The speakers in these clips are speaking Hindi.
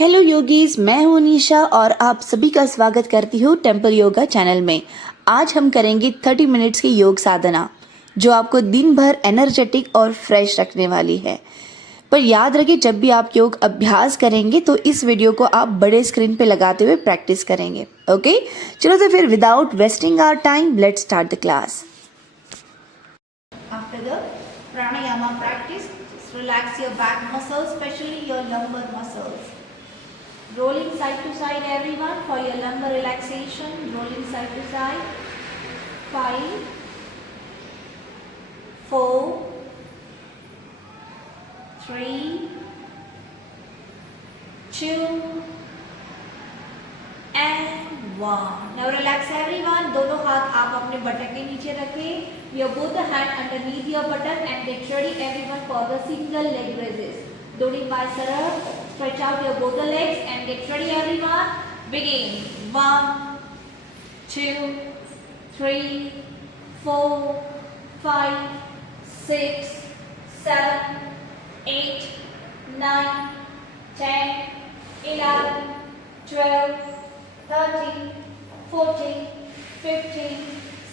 हेलो योगीज, मैं हूं निशा और आप सभी का स्वागत करती हूं टेम्पल योगा चैनल में। आज हम करेंगे 30 मिनट्स की योग साधना जो आपको दिन भर एनर्जेटिक और फ्रेश रखने वाली है। पर याद रखिए, जब भी आप योग अभ्यास करेंगे तो इस वीडियो को आप बड़े स्क्रीन पे लगाते हुए प्रैक्टिस करेंगे। ओके, चलो तो फिर without wasting our time let's start the class. After the pranayama practice, just relax your back muscles, especially your lumbar muscles. Rolling side to side, everyone, for your lumbar relaxation. Rolling side to side. 5, 4, 3, 2, and 1. Now relax everyone. दोनों हाथ आप अपने बटन के नीचे रखें. Your both the hand underneath your button and get ready everyone for the single leg raises. दोनों पाँव सरल. Stretch out your both the legs and get ready everyone. Begin. 1, 2, 3, 4, 5, 6, 7, 8, 9, 10, 11, 12, 13, 14, 15,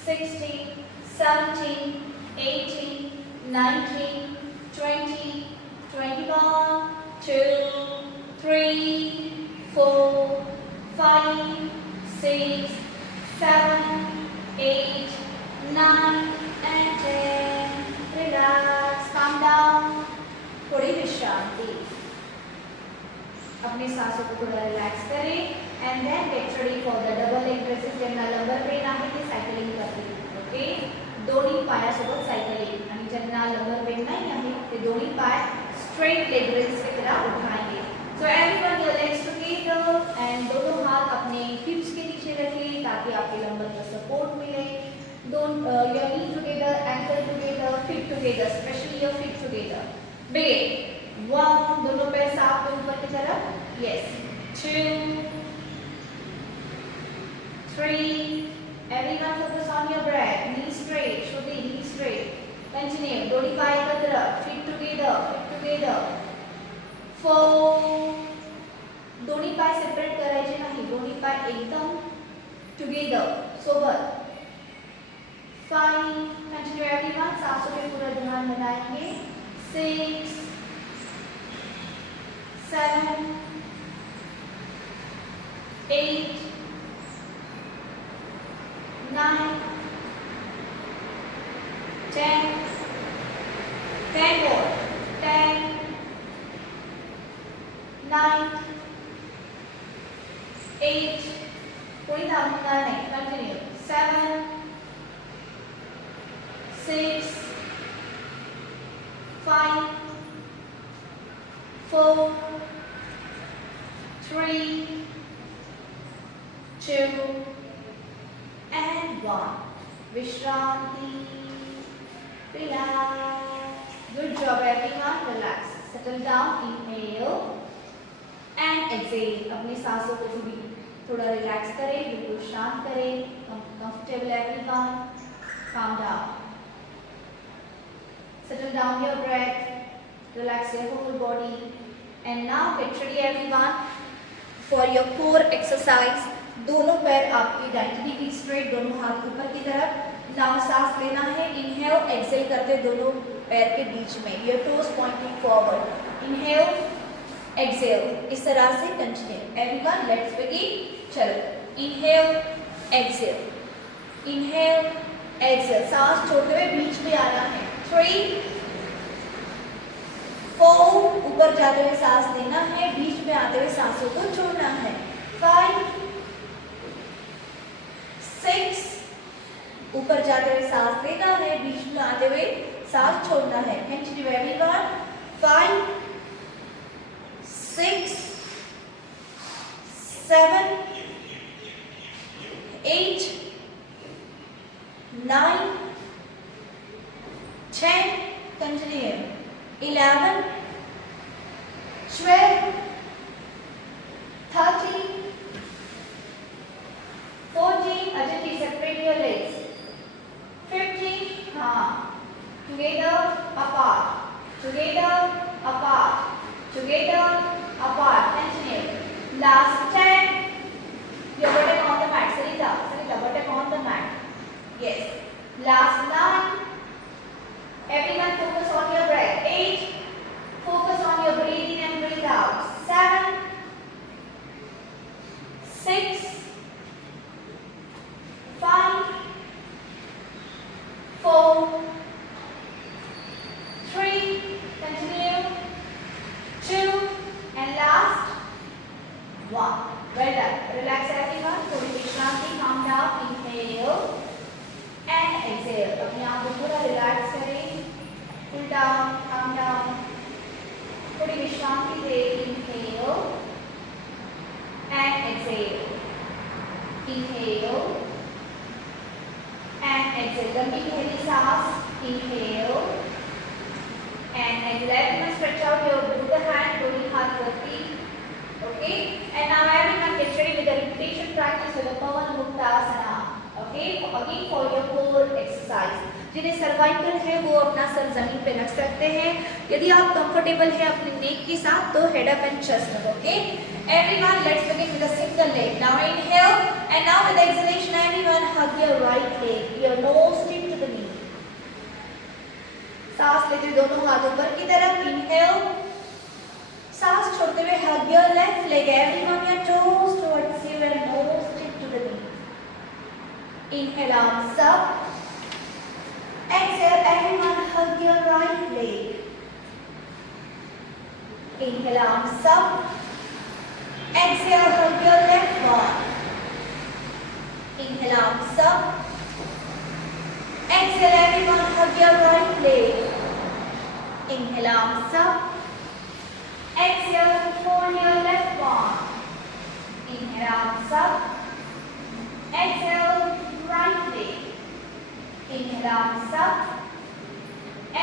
16, 17, 18, 19, 20, 21, 2, 3, 4, 5, 6, 7, 8, 9, and 10. Relax, calm down. थोड़ी विश्रांति. अपनी सांसों को थोड़ा रिलैक्स करें and then get ready for the double leg raises. ज्यांना लंबर पेन आहे ते सायकलिंग करतील. ओके, दोन्ही पायासोबत सायकलिंग. आणि ज्यांना लंबर पेन नाही आहे ते दोन्ही पाय स्ट्रेट लेग रेस की तरह उठाएंगे. So everyone your legs together and दोनों हाथ अपने हिप्स के नीचे रखिए ताकि आपके लंबर को सपोर्ट मिले. Your knee together, ankle together, feet together, specially your feet together. Begin. 1, दोनों पैर साफ पे ऊपर की तरफ. Yes. 2, 3. Everyone focus on your breath. Knee straight. Shruti, knee straight. Continue. दोनों पाय एक तरफ. Feet together. Feet together. 4. दोन्ही पाय सेपरेट करायचे नाही. दोन्ही पाय एकदम together. सोबत. 5. Continue everyone. सांसों पे पूरा ध्यान लगाएंगे. 6, 7, 8, 9, 10, 10 more, 10, 9, 8, कोई थांबणार नाही. Continue. 7, 6, 5, 4, 3, 2, and 1. Vishranti. Relax. Good job everyone. Relax. Settle down. Inhale and exhale. अपनी सांसों को भी थोड़ा रिलैक्स करें, बिल्कुल शांत करें. Comfortable everyone. Calm down. Settle down your breath. Relax your whole body. And now get ready everyone for your core exercise. दोनों पैर आपकी डायरेक्टली की स्ट्रेट, दोनों हाथ ऊपर की तरफ. नाउ सांस लेना है. इनहेल एक्सेल करते दोनों पैर के बीच में. Your toes pointing forward. Inhale exhale. इस तरह से कंटिन्यू. Everyone let's begin. चलो. Inhale exhale. Inhale exhale. सांस छोड़ते हुए बीच में आना है. 3, 4. ऊपर जाते हुए सांस लेना है. बीच में आते हुए सांसों को छोड़ना है. 5, 6. ऊपर जाते हुए सांस लेना है. बीच में आते हुए सांस छोड़ना है. Continue everyone. 5, 6, 7, 8, 9, 10. Continue. 11, 12, 13, 14. Ajit, separate your legs. 15. Together, apart. Together, apart. Together, apart. Continue. Last 10. Your buttock on the mat. Sarita, buttock on the mat. Yes. Last 9. Everyone focus on your breath. 8. Focus on your breathe in and breathe out. 7. 6. 5. 4. 3. Continue. 2. And last 1. Well done. Relax everyone. थोड़ी विश्रांति. Calm down. Inhale and exhale. अपने आप को पूरा रिलैक्स करें. Cool down. Calm down. थोड़ी विश्रांति दे. Inhale and exhale. Inhale and exhale. लंबी गहरी सांस. Inhale and exhale. Now stretch out your both the hand. दोनों हाथ रखी. Okay. And now everyone get ready with the repetition practice with the Pavan Muktasana. Okay. Again for your core exercise. जिन्हें सर्वाइकल है वो अपना सर जमीन पे रख सकते हैं. यदि आप कंफर्टेबल हैं अपने नेक के साथ तो head up and chest up. Okay. Everyone, let's begin with a single leg. Now inhale and now with exhalation, everyone hug your right leg. Your nose tip to the knee. सांस लेते हुए दोनों हाथ ऊपर की तरफ. Inhale. सांस छोड़ते हुए hug your left leg. Everyone, your toes towards you and nose tip to the knee. Inhale, arms up. Exhale, everyone, hug your right leg. Inhale, arms up. Exhale, hug your left one. Inhale, arms up. Exhale, everyone, hug your right leg. Inhale, arms up. Exhale, fold your left one. Inhale, arms up. Exhale, right leg. Inhale, arms up.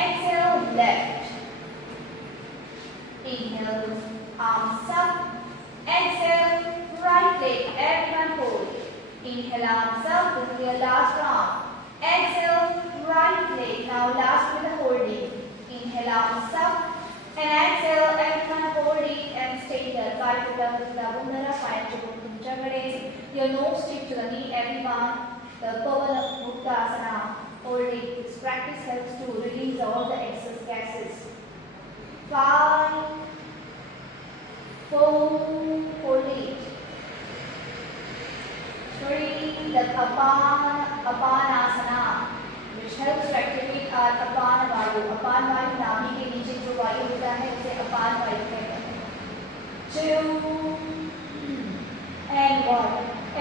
Exhale, left. Inhale, arms up. Exhale, right leg. Everyone hold. Inhale, arms up. This is your last round. Exhale, right leg. Now last with the holding. Inhale, arms up. And exhale, everyone hold it and stay there. Five to Bundara, five to Bunjagade. Your nose stick to the knee, everyone. The Pavan Muktasana. Hold it. This practice helps to release all the excess gases. 5, 4, hold it. 3, the Apanasana, which helps to activate our Apana Vayu. Apana Vayu नाभि के नीचे जो वायु होता है उसे अपान वायु कहते हैं. 2 and 1.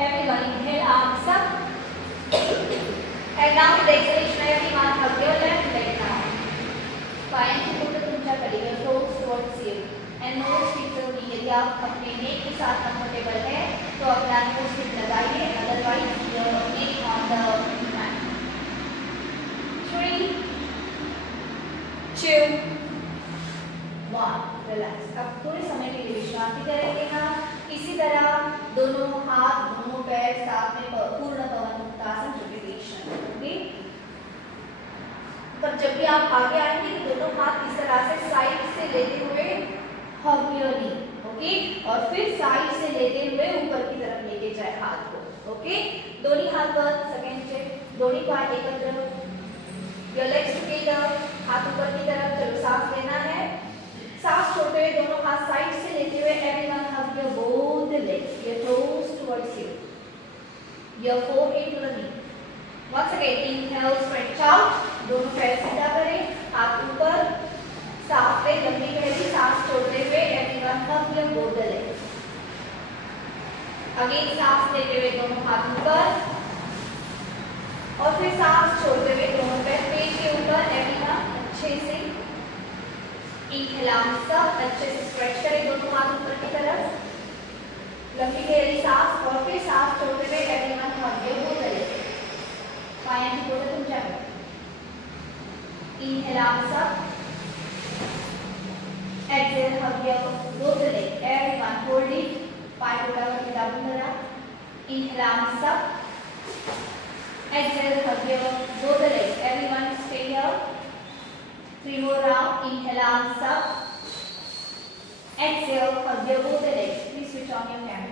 Everyone inhale, arms up. And now with the exhalation, everyone hug your left leg now. Find to put the तुमच्याकडे, your toes towards you. And nose tip to the knee. यदि आप अपने नेक के साथ कंफर्टेबल है तो अपना nose tip लगाइए. Otherwise, your neck on the mat. 3, 2, 1. Relax. अब थोड़े समय के लिए विश्रांति करेंगे हम. इसी तरह दोनों हाथ, दोनों पैर साथ में पूर्ण पवन मुक्तासन रिपीटेशन. ओके. पर जब भी आप आगे आएंगे तो दोनों हाथ इस तरह से साइड से लेते हुए hug your knee. ओके. और फिर साइड से लेते हुए ऊपर की तरफ लेके जाए हाथ को. ओके. दोनों हाथ पर सेकंड चेक. दोनों पार्ट एकत्र. Your legs together. हाथ ऊपर की तरफ. चलो सांस लेना है. सांस छोड़ते हुए दोनों हाथ साइड से लेते हुए everyone hug your both the legs. Your toes towards you. Your forehead to the knee. Once again, inhale, stretch out. दोनों पैर सीधा करें. हाथ ऊपर. सांस पे लंबी गहरी सांस छोड़ते हुए everyone hug your both the legs. Again सांस लेते हुए दोनों हाथ ऊपर. और फिर सांस छोड़ते हुए दोनों पैर पेट के ऊपर. everyone अच्छे से inhale, arms up. अच्छे से स्ट्रेच करें दोनों हाथ ऊपर की तरफ. लंबी गहरी सांस और फिर सांस छोड़ते हुए everyone hug your both the legs. पायांची बोटं तुमच्याकडे. Inhale, arms up. Exhale, hug your both the legs. Everyone hold it. Five together with Abundara. Inhale, arms up. Exhale, hug your both the legs. Everyone stay here. 3 more round. Inhale, arms up. Exhale, hug your both the legs. Please switch on your camera.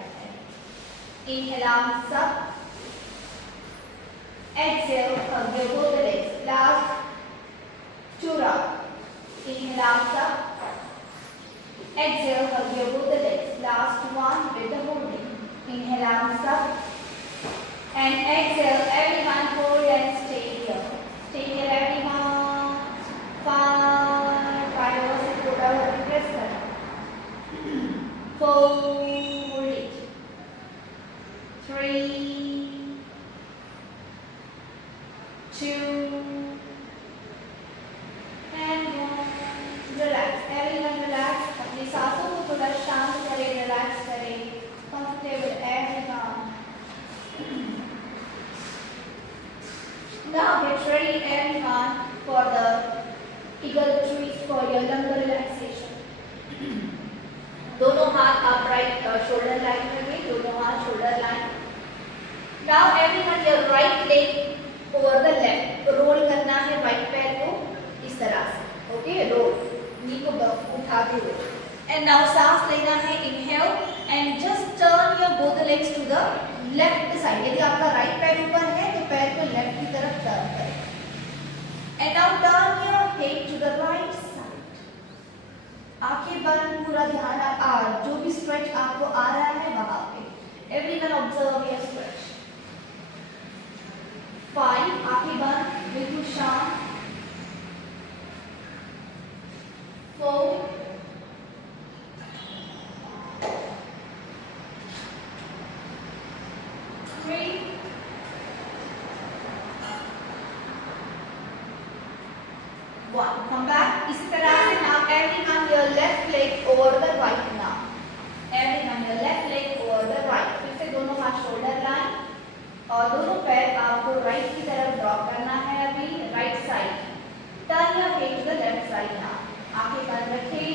Inhale, arms up. Exhale, hug your both the legs. Last 2 rounds. Inhale, arms up. Exhale, hug your both the legs. Last one with the holding. Inhale, arms up. And exhale, everyone hold and stay here. Stay here, everyone. 5 से थोड़ा और press करना. 4, hold it. 3, 2, and 1. Relax. Everyone relax. अपनी सांसों को थोड़ा शांत करें, relax करें. Comfortable, everyone. Now get ready, everyone, for the eagle twist for your lumbar relaxation. दोनों हाथ upright shoulder line रखें, दोनों हाथ shoulder line. Now everyone, your right leg over the left. Roll करना है right पैर को इस तरह से. Okay, roll. नी को उठाते हुए. And now सांस लेना है. Inhale and just turn your both the legs to the left side. यदि आपका right पैर ऊपर है तो पैर को left की तरफ turn करें. And now turn your head to the right side. आंखें बंद, पूरा ध्यान जो भी स्ट्रेच आपको आ रहा है वहां पे. Everyone observe your stretch. 5, आंखें बंद, बिल्कुल शांत. 4, 3, 1. Come back. इसी तरह से now everyone your left leg over the right now. Everyone your left leg over the right. फिर से दोनों हाथ shoulder line और दोनों पैर आपको right की तरफ ड्रॉप करना है. अभी right side. Turn your head to the left side now. आंखें बंद रखें.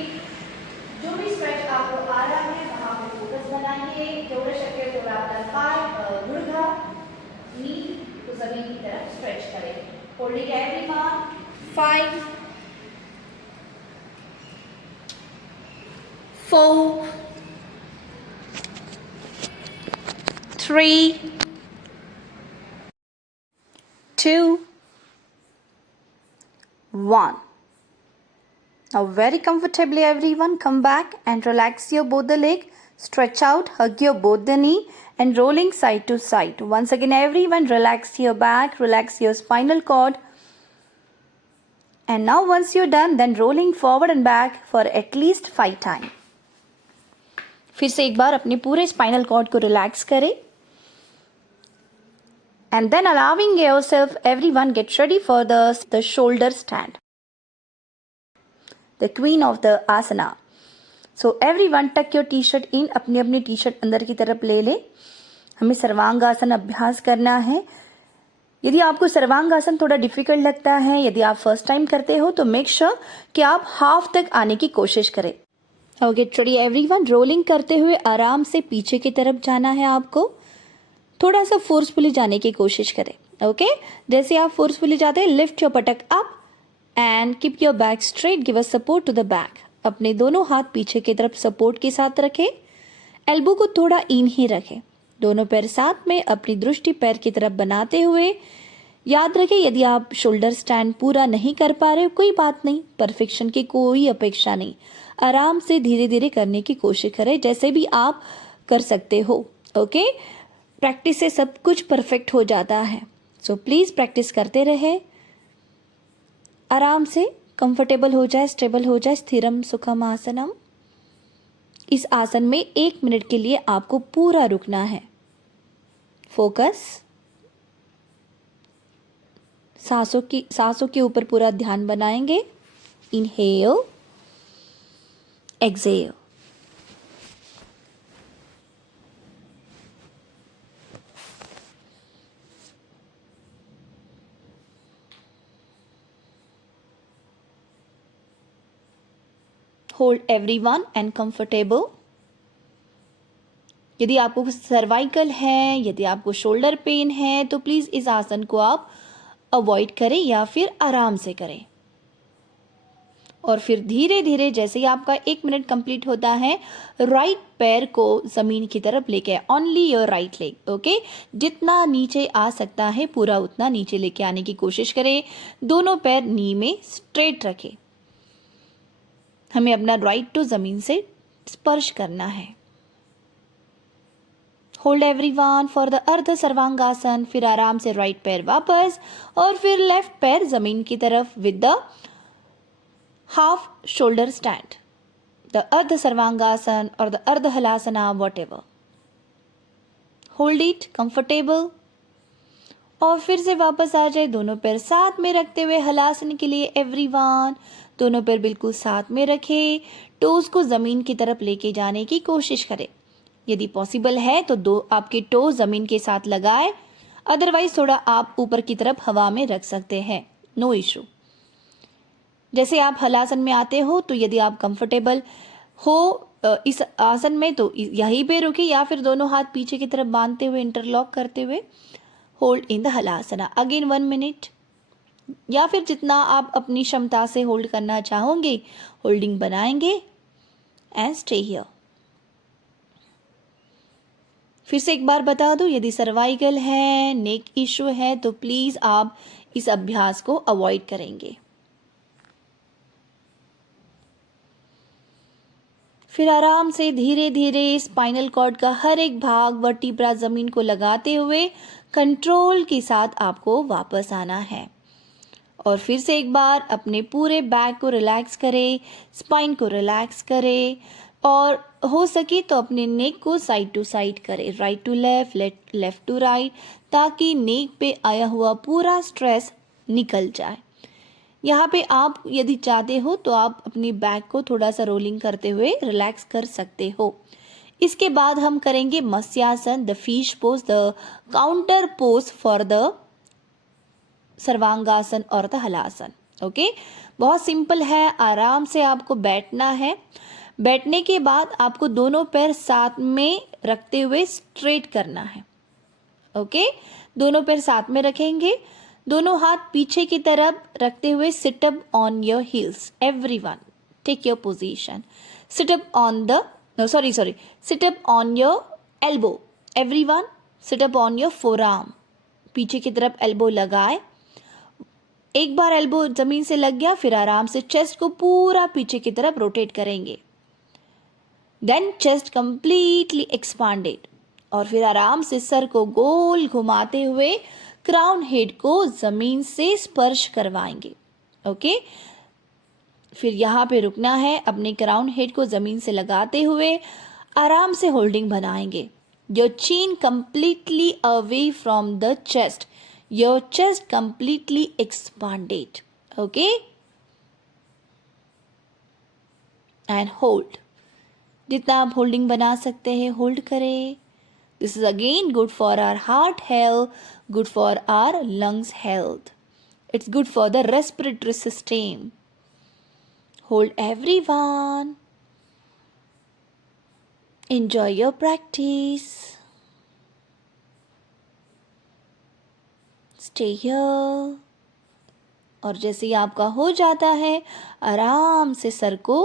जो भी स्ट्रेच आपको आ रहा है वहां पे फोकस बनाइए. जेवढं शक्य है तेवढं आपला पाय, गुडघा, नी तो जमीन की तरफ स्ट्रेच करें. Holding everyone. 5, 4, 3, 2, 1. Now very comfortably everyone come back and relax your both the leg, stretch out, hug your both the knee and rolling side to side. Once again everyone relax your back, relax your spinal cord. And now once you're done then rolling forward and back for at least 5 times. फिर से एक बार अपने पूरे स्पाइनल कॉर्ड को रिलैक्स करें. And then allowing yourself, everyone get ready for the shoulder stand. The queen of the asana. So everyone tuck your t-shirt in. अपनी अपनी t-shirt अंदर की तरफ ले ले. हमें सर्वांगासन अभ्यास करना है. यदि आपको सर्वांगासन थोड़ा डिफिकल्ट लगता है, यदि आप फर्स्ट टाइम करते हो तो मेक श्योर कि आप हाफ तक आने की कोशिश करें. Now get ready everyone. Rolling करते हुए आराम से पीछे की तरफ जाना है. आपको थोड़ा सा फोर्सफुली जाने की कोशिश करें. ओके, जैसे आप फोर्सफुली जाते हैं, lift your buttock up and keep your back straight. Give a support to the back. अपने दोनों हाथ पीछे की तरफ सपोर्ट के साथ रखें. एल्बो को थोड़ा इन ही रखें. दोनों पैर साथ में अपनी दृष्टि पैर की तरफ बनाते हुए. याद रखें यदि आप शोल्डर स्टैंड पूरा नहीं कर पा रहे हो कोई बात नहीं. परफेक्शन की कोई अपेक्षा नहीं. आराम से धीरे धीरे करने की कोशिश करें, जैसे भी आप कर सकते हो. ओके, प्रैक्टिस से सब कुछ परफेक्ट हो जाता है. सो प्लीज़ प्रैक्टिस करते रहे. आराम से कंफर्टेबल हो जाए, स्टेबल हो जाए. स्थिरम सुखम आसनम. इस आसन में 1 मिनट के लिए आपको पूरा रुकना है. फोकस. सांसों के ऊपर पूरा ध्यान बनाएंगे. Inhale, exhale. Hold everyone and comfortable. यदि आपको सर्वाइकल है, यदि आपको शोल्डर पेन है तो प्लीज़ इस आसन को आप अवॉइड करें या फिर आराम से करें. और फिर धीरे धीरे जैसे ही आपका 1 मिनट कंप्लीट होता है, राइट पैर को ज़मीन की तरफ लेके आए, only your right leg, okay. जितना नीचे आ सकता है पूरा उतना नीचे लेके आने की कोशिश करें। दोनों पैर नी में स्ट्रेट रखें। हमें अपना राइट टू ज़मीन से स्पर्श करना है। Hold everyone for the Ardha sarvangasana. फिर आराम से राइट पैर वापस और फिर लेफ्ट पैर ज़मीन की तरफ with the half shoulder stand, the Ardha Sarvangasana और the Ardha Halasana, whatever. Hold it comfortable और फिर से वापस आ जाए। दोनों पैर साथ में रखते हुए हलासन के लिए एवरीवन, दोनों पैर बिल्कुल साथ में रखें। टोज को ज़मीन की तरफ लेके जाने की कोशिश करें। यदि पॉसिबल है तो दो आपके टो ज़मीन के साथ लगाए, अदरवाइज थोड़ा आप ऊपर की तरफ हवा में रख सकते हैं, नो इशू। जैसे आप हलासन में आते हो तो यदि आप कंफर्टेबल हो इस आसन में तो यहीं पे रुके, या फिर दोनों हाथ पीछे की तरफ बांधते हुए इंटरलॉक करते हुए hold in the Halasana again 1 minute, या फिर जितना आप अपनी क्षमता से होल्ड करना चाहोगे होल्डिंग बनाएंगे एंड स्टे हियर। फिर से एक बार बता दूं, यदि सर्वाइकल है, नेक इशू है तो प्लीज आप इस अभ्यास को अवॉइड करेंगे। फिर आराम से धीरे धीरे स्पाइनल कॉर्ड का हर एक भाग वर्टिब्रा जमीन को लगाते हुए कंट्रोल के साथ आपको वापस आना है। और फिर से एक बार अपने पूरे बैक को रिलैक्स करें, स्पाइन को रिलैक्स करें और हो सके तो अपने नेक को साइड टू साइड करें, right to left, left to right, ताकि नेक पे आया हुआ पूरा स्ट्रेस निकल जाए। यहाँ पे आप यदि चाहते हो तो आप अपनी बैक को थोड़ा सा रोलिंग करते हुए रिलैक्स कर सकते हो। इसके बाद हम करेंगे matsyasana, the fish pose, the counter pose for the sarvangasana और द हलासन, ओके। बहुत सिंपल है, आराम से आपको बैठना है। बैठने के बाद आपको दोनों पैर साथ में रखते हुए स्ट्रेट करना है, ओके। दोनों पैर साथ में रखेंगे, दोनों हाथ पीछे की तरफ रखते हुए sit up on your heels. Everyone take your position, sit up on the sit up on your elbow. Everyone sit up on your forearm, पीछे की तरफ एल्बो लगाए। एक बार एल्बो जमीन से लग गया, फिर आराम से चेस्ट को पूरा पीछे की तरफ रोटेट करेंगे। देन चेस्ट कंप्लीटली एक्सपांडेड और फिर आराम से सर को गोल घुमाते हुए क्राउन हेड को जमीन से स्पर्श करवाएंगे, ओके। फिर यहाँ पे रुकना है, अपने क्राउन हेड को जमीन से लगाते हुए आराम से होल्डिंग बनाएंगे। Your chin completely away from the chest, your chest completely expanded, okay. And hold, जितना आप होल्डिंग बना सकते हैं होल्ड करें। This is again good for our heart health, good for our lungs health. It's good for the respiratory system. Hold everyone. Enjoy your practice. Stay here. और जैसे ही आपका हो जाता है आराम से सर को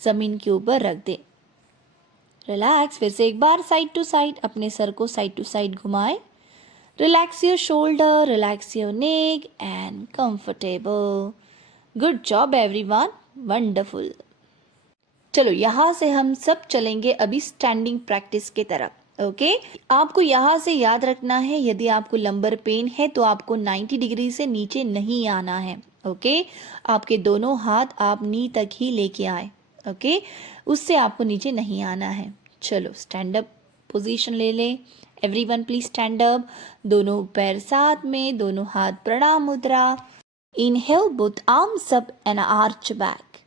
जमीन के ऊपर रख दे। रिलैक्स, फिर से एक बार साइड टू साइड अपने सर को साइड टू साइड घुमाए। Relax your shoulder, relax your neck and comfortable. Good job everyone, wonderful. चलो यहाँ से हम सब चलेंगे अभी स्टैंडिंग प्रैक्टिस की तरफ, ओके। आपको यहाँ से याद रखना है, यदि आपको लंबर पेन है तो आपको 90 डिग्री से नीचे नहीं आना है, ओके। आपके दोनों हाथ आप नी तक ही लेके आए, ओके। उससे आपको नीचे नहीं आना है। चलो स्टैंड अप पोजीशन ले लें। एवरीवन प्लीज स्टैंड अप, दोनों पैर साथ में, दोनों हाथ प्रणाम मुद्रा। Inhale both arms up and arch back.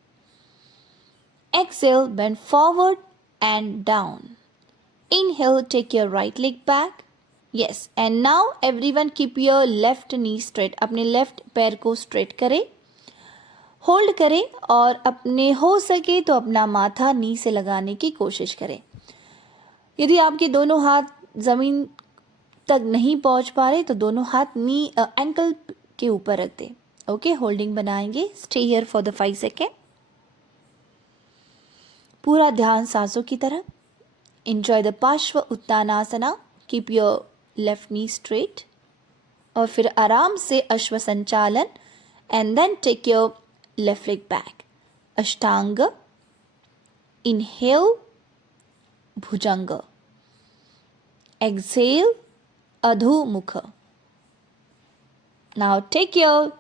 Exhale bend forward and down. Inhale take your right leg back, yes. And now everyone keep your left knee straight, अपने लेफ्ट पैर को स्ट्रेट करें, होल्ड करें और अपने हो सके तो अपना माथा नी से लगाने की कोशिश करें। यदि आपके दोनों हाथ जमीन तक नहीं पहुंच पा रहे तो दोनों हाथ नी एंकल के ऊपर रख दें, ओके। होल्डिंग बनाएंगे, stay here for the 5 second. पूरा ध्यान सांसों की तरफ. Enjoy the पार्श्व उत्तानासना. Keep your left knee straight. और फिर आराम से अश्व संचालन. And then take your left leg back. Ashtanga. Inhale. Bhujanga. Exhale. Adhumukha. Now take your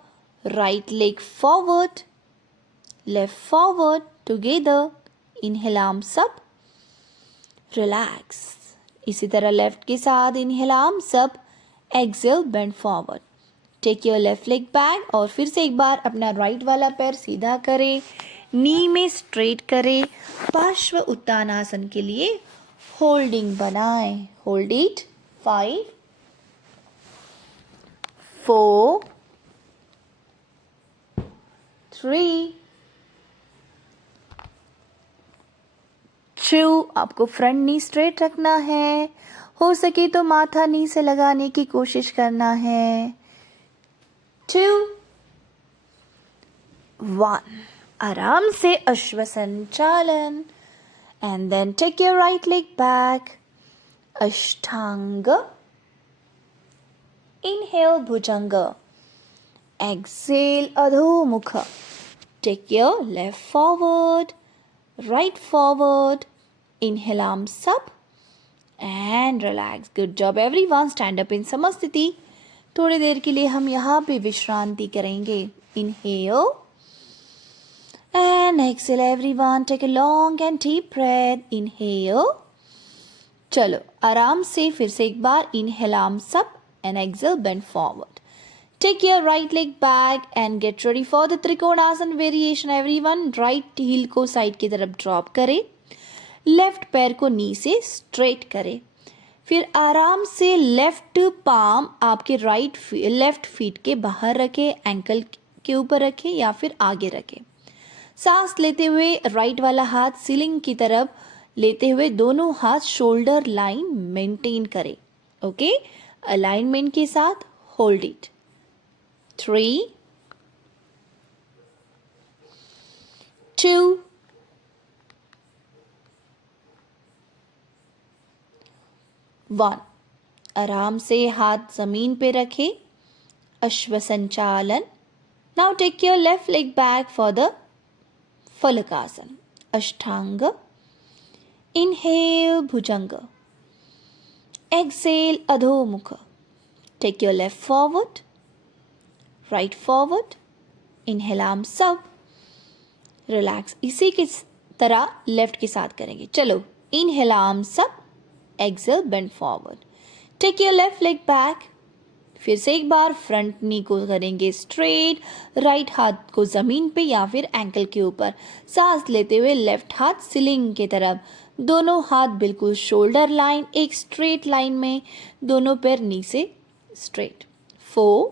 right leg forward, left forward together. Inhale arms up. Relax. इसी तरह लेफ्ट के साथ inhale arms up. Exhale bend forward. Take your left leg back और फिर से एक बार अपना राइट वाला पैर सीधा करें. नी में स्ट्रेट करें. पार्श्व उत्तानासन के लिए होल्डिंग बनाएं. Hold it. 5 4 3 2. आपको फ्रंट नी स्ट्रेट रखना है. हो सके तो माथा नी से लगाने की कोशिश करना है. 2 1. आराम से Ashwa Sanchalan. And then take your right leg back. Ashtanga. Inhale Bhujang. Exhale Adhomukh. Take your left forward, right forward. Inhale arms up and relax. Good job everyone. Stand up in Samasthiti. थोड़ी देर के लिए हम यहाँ पे विश्रांति करेंगे. Inhale and exhale everyone. Take a long and deep breath. Inhale. चलो आराम से फिर से एक बार. Inhale arms up and exhale bend forward. Take your right leg back and get ready for the Trikonasana variation everyone. Right heel को साइड की तरफ ड्रॉप करें. लेफ्ट पैर को नी से स्ट्रेट करें. फिर आराम से लेफ्ट पाम आपके लेफ्ट फीट के बाहर रखें. एंकल के ऊपर रखें या फिर आगे रखें. सांस लेते हुए राइट वाला हाथ सीलिंग की तरफ लेते हुए दोनों हाथ शोल्डर लाइन मेंटेन करें. ओके. अलाइनमेंट के साथ होल्ड इट. 3 2 1. आराम से हाथ जमीन पे रखें. Ashwa Sanchalan. Now take your left leg back for the Phalakasana. Ashtanga. Inhale Bhujang. Exhale Adhomukh. Take your left forward, right forward. Inhale arms up. Relax. इसी की तरह लेफ्ट के साथ करेंगे. चलो. Inhale arms up. Exhale bend forward. Take your left leg back. फिर से एक बार फ्रंट नी को करेंगे स्ट्रेट. राइट हाथ को जमीन पे या फिर एंकल के ऊपर. सांस लेते हुए लेफ्ट हाथ सीलिंग की तरफ. दोनों हाथ बिल्कुल शोल्डर लाइन एक स्ट्रेट लाइन में. दोनों पैर नी से straight. 4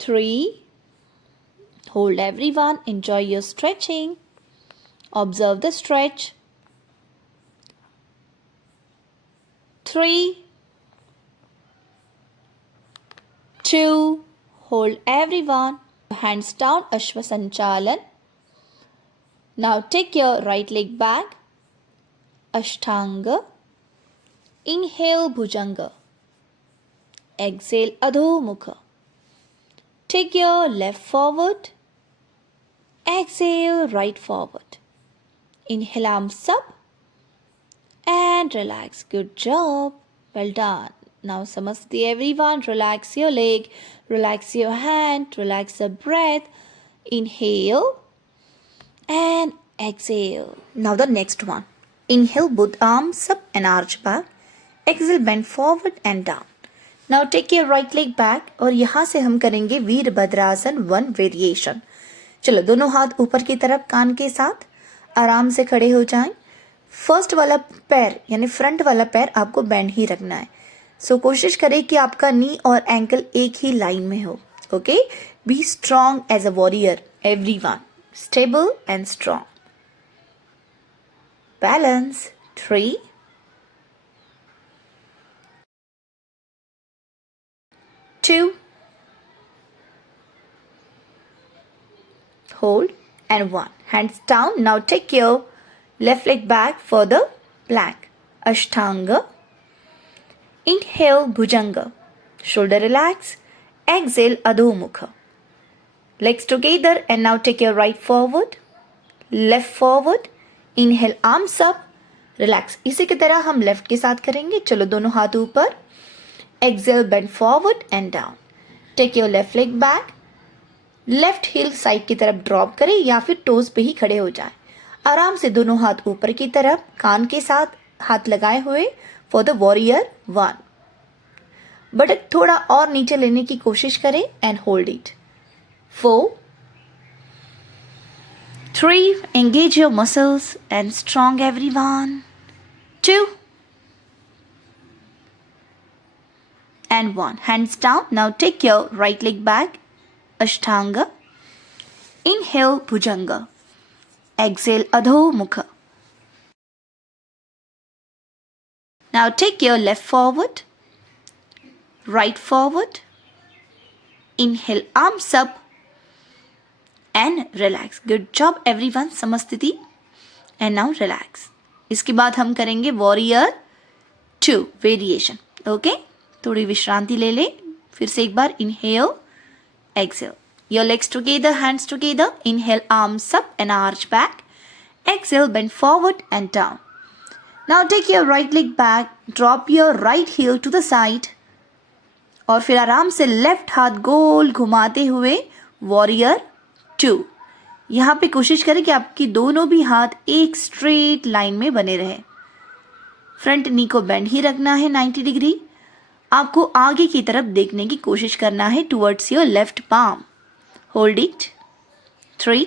3. Hold everyone. Enjoy your stretching. Observe the stretch. 3 2. Hold everyone. Hands down. Ashwa Sanchalan. Now take your right leg back. Ashtanga. Inhale Bhujanga. Exhale Adhomukha. Take your left forward. Exhale right forward. Inhale arms up and relax. Good job. Well done. Now Samasthiti everyone. Relax your leg. Relax your hand. Relax the breath. Inhale and exhale. Now the next one. Inhale both arms up and arch back. Exhale bend forward and down. Now take your right leg back और यहाँ से हम करेंगे वीरभद्रासन 1 वेरिएशन. चलो दोनों हाथ ऊपर की तरफ कान के साथ आराम से खड़े हो जाएं. फर्स्ट वाला पैर यानी फ्रंट वाला पैर आपको बेंड ही रखना है. सो कोशिश करें कि आपका नी और एंकल एक ही लाइन में हो. Okay. Be strong as a warrior everyone. Stable and strong. Balance. 3 2. Hold. and 1. Hands down. Now take your left leg back for the plank. Ashtanga. Inhale Bhujanga. Shoulder relax. Exhale Adho Mukha. Legs together and now take your right forward, left forward. Inhale arms up. Relax. इसी की तरह हम लेफ्ट के साथ करेंगे. चलो दोनों हाथ ऊपर. Exhale bend forward and down. Take your left leg back. Left heel side की तरफ ड्रॉप करें या फिर टोज पे ही खड़े हो जाएं. आराम से दोनों हाथ ऊपर की तरफ कान के साथ हाथ लगाए हुए फॉर द वॉरियर 1. बटक थोड़ा और नीचे लेने की कोशिश करें and hold it. 4, 3, engage your muscles and strong everyone. 2 and 1. Hands down. Now take your right leg back. Ashtanga. Inhale Bhujanga. Exhale Adho Mukha. Now take your left forward, right forward. Inhale arms up and relax. Good job everyone. Samasthiti. And now relax. इसके बाद हम करेंगे वॉरियर 2 वेरिएशन. ओके, थोड़ी विश्रांति ले ले. फिर से एक बार inhale, exhale. Your legs together, hands together. Inhale arms up and arch back. Exhale bend forward and down. Now take your right leg back. Drop your right heel to the side. और फिर आराम से लेफ्ट हाथ गोल घुमाते हुए वॉरियर 2. यहाँ पे कोशिश करें कि आपकी दोनों भी हाथ एक स्ट्रेट लाइन में बने रहे. फ्रंट नी को बेंड ही रखना है 90 डिग्री. आपको आगे की तरफ देखने की कोशिश करना है towards your left palm. Hold it. 3,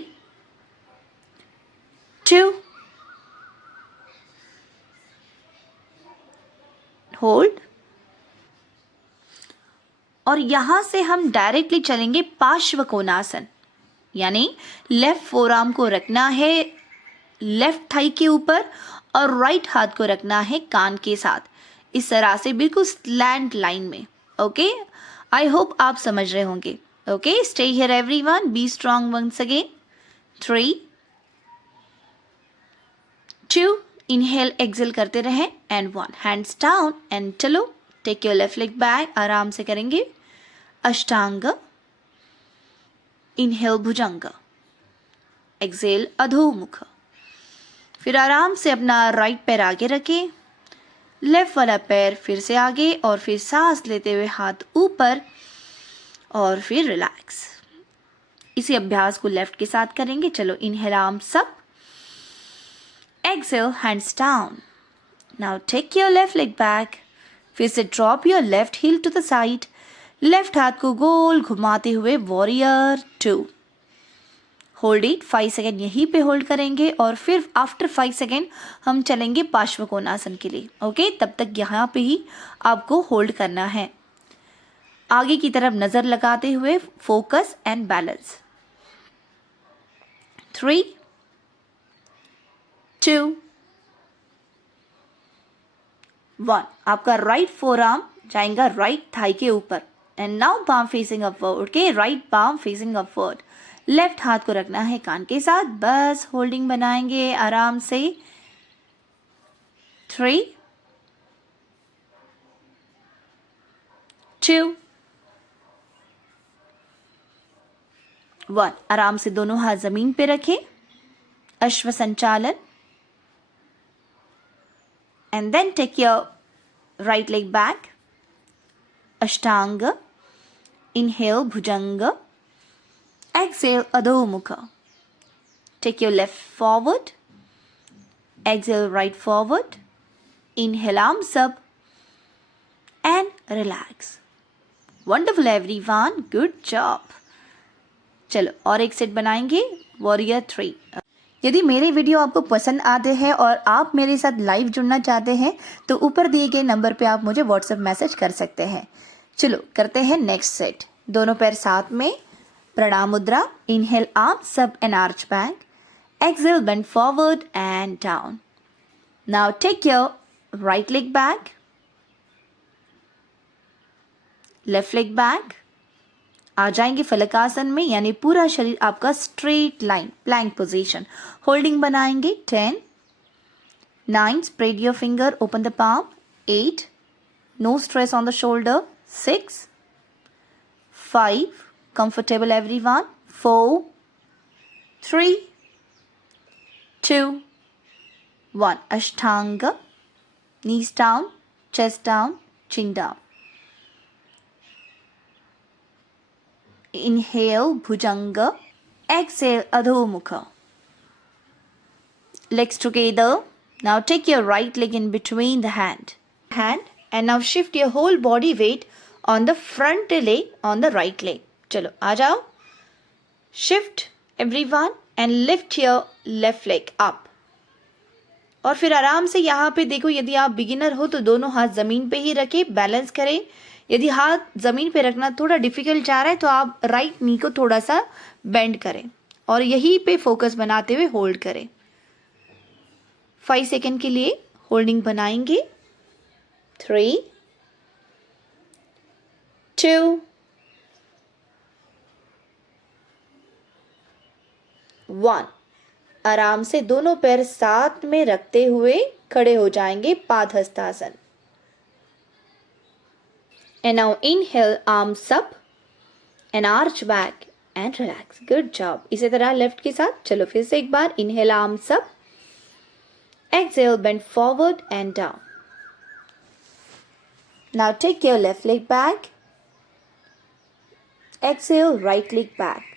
2, hold. और यहां से हम डायरेक्टली चलेंगे पार्श्व कोणासन. यानी लेफ्ट फोरआर्म को रखना है लेफ्ट थाई के ऊपर और राइट हाथ को रखना है कान के साथ. इस तरह से बिल्कुल स्लैंट लाइन में. ओके, आई होप आप समझ रहे होंगे. Okay, stay here everyone. Be strong once again. 3, 2, inhale exhale करते रहें एंड 1. हैंड्स डाउन एंड चलो. Take your left leg back. आराम से करेंगे अष्टांग. इनहेल भुजंग. एक्सेल अधोमुख. फिर आराम से अपना राइट पैर आगे रखें, लेफ्ट वाला पैर फिर से आगे और फिर सांस लेते हुए हाथ ऊपर और फिर रिलैक्स. इसी अभ्यास को लेफ्ट के साथ करेंगे. चलो inhale arms up. Exhale hands down. Now take your left leg back. फिर से drop your left heel to the side. Left हाथ को गोल घुमाते हुए वॉरियर 2. Hold it. 5 सेकेंड यहीं पे होल्ड करेंगे और फिर आफ्टर 5 सेकेंड हम चलेंगे पार्श्व कोणासन के लिए. ओके, तब तक यहाँ पे ही आपको होल्ड करना है. आगे की तरफ नजर लगाते हुए फोकस एंड बैलेंस. 3, 2, 1. आपका राइट फोरआर्म जाएगा राइट थाई के ऊपर and now palm facing upward. Okay, right palm facing upward. Left हाथ को रखना है कान के साथ. बस होल्डिंग बनाएंगे आराम से. 3, 2, 1. आराम से दोनों हाथ जमीन पे रखें. अश्व संचालन. And then take your right leg back. Ashtanga. Inhale Bhujanga. Exhale Adho Mukha. Take your left forward. Exhale right forward. Inhale arms up. And relax. Wonderful everyone. Good job. चलो और एक सेट बनाएंगे वॉरियर 3. यदि मेरे वीडियो आपको पसंद आते हैं और आप मेरे साथ लाइव जुड़ना चाहते हैं तो ऊपर दिए गए नंबर पे आप मुझे व्हाट्सएप मैसेज कर सकते हैं. चलो करते हैं नेक्स्ट सेट. दोनों पैर साथ में. प्रणाम मुद्रा. Inhale arms up and arch back. Exhale bend forward and down. Now take your right leg back. Left leg back. आ जाएंगे फलकासन में, यानी पूरा शरीर आपका straight line, plank position. Holding बनाएंगे 10, 9, spread your finger, open the palm, 8, no stress on the shoulder, 6, 5, comfortable everyone, 4, 3, 2, 1. Ashtanga, knees down, chest down, chin down. Inhale, Bhujanga. Exhale, Adho Mukha. Legs together. Now take your right leg in between the hand. And now shift your whole body weight on the front leg, on the right leg. चलो आ जाओ. Shift everyone and lift your left leg up. और फिर आराम से यहाँ पे देखो, यदि आप बिगिनर हो तो दोनों हाथ ज़मीन पे ही रखें, बैलेंस करें. यदि हाथ ज़मीन पे रखना थोड़ा डिफ़िकल्ट जा रहा है तो आप राइट नी को थोड़ा सा बेंड करें और यहीं पे फोकस बनाते हुए होल्ड करें. 5 सेकेंड के लिए होल्डिंग बनाएंगे. 3, 2, 1. आराम से दोनों पैर साथ में रखते हुए खड़े हो जाएंगे, padahastasana. And now inhale, arms up and arch back and relax. Good job. इसी तरह लेफ्ट के साथ. चलो फिर से एक बार. Inhale, arms up. Exhale, bend forward and down. Now take your left leg back. Exhale, right leg back.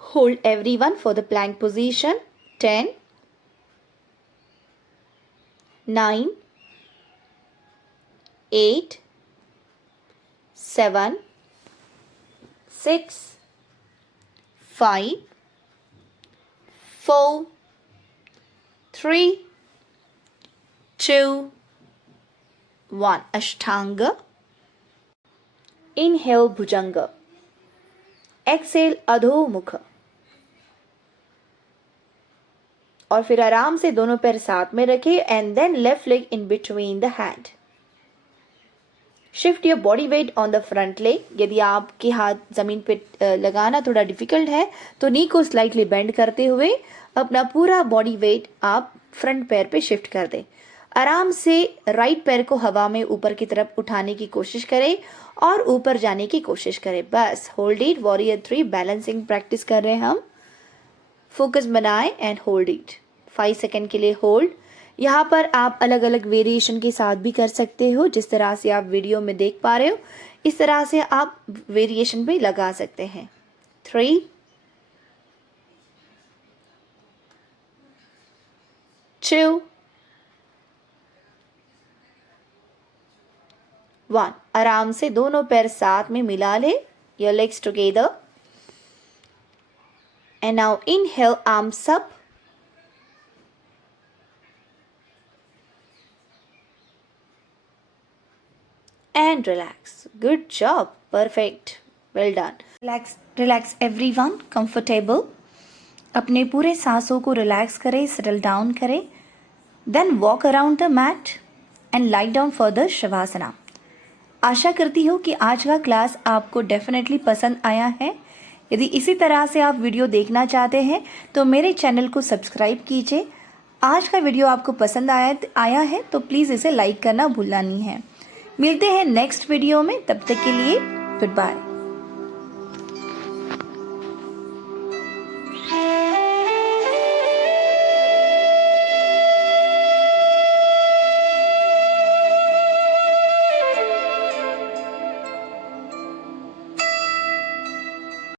Hold everyone for the plank position. 10, 9, 8, 7, 6, 5, 4, 3, 2, 1. Ashtanga. Inhale, Bhujanga. Exhale, Adho Mukha. और फिर आराम से दोनों पैर साथ में रखें and then left leg in between the hand. Shift your body weight on the front leg. यदि आपके हाथ ज़मीन पे लगाना थोड़ा डिफिकल्ट है तो नी को स्लाइटली बेंड करते हुए अपना पूरा बॉडी वेट आप फ्रंट पैर पे शिफ्ट कर दें. आराम से राइट पैर को हवा में ऊपर की तरफ उठाने की कोशिश करें और ऊपर जाने की कोशिश करें. बस hold it. Warrior 3 balancing practice कर रहे हैं हम. फोकस बनाएं एंड होल्ड इट. 5 सेकेंड के लिए होल्ड. यहाँ पर आप अलग अलग वेरिएशन के साथ भी कर सकते हो, जिस तरह से आप वीडियो में देख पा रहे हो इस तरह से आप वेरिएशन भी लगा सकते हैं. 3, 2, 1. आराम से दोनों पैर साथ में मिला ले. Your legs together. And now inhale, arms up. And relax. Good job. Perfect. Well done. Relax everyone. Comfortable. अपने पूरे सांसों को रिलैक्स करें, सेटल डाउन करें. Then walk around the mat and lie down for the Shavasana. आशा करती हूँ कि आज का क्लास आपको डेफिनेटली पसंद आया है. यदि इसी तरह से आप वीडियो देखना चाहते हैं तो मेरे चैनल को सब्सक्राइब कीजिए. आज का वीडियो आपको पसंद आया है तो प्लीज़ इसे लाइक करना भूलना नहीं है. मिलते हैं नेक्स्ट वीडियो में. तब तक के लिए गुड बाय.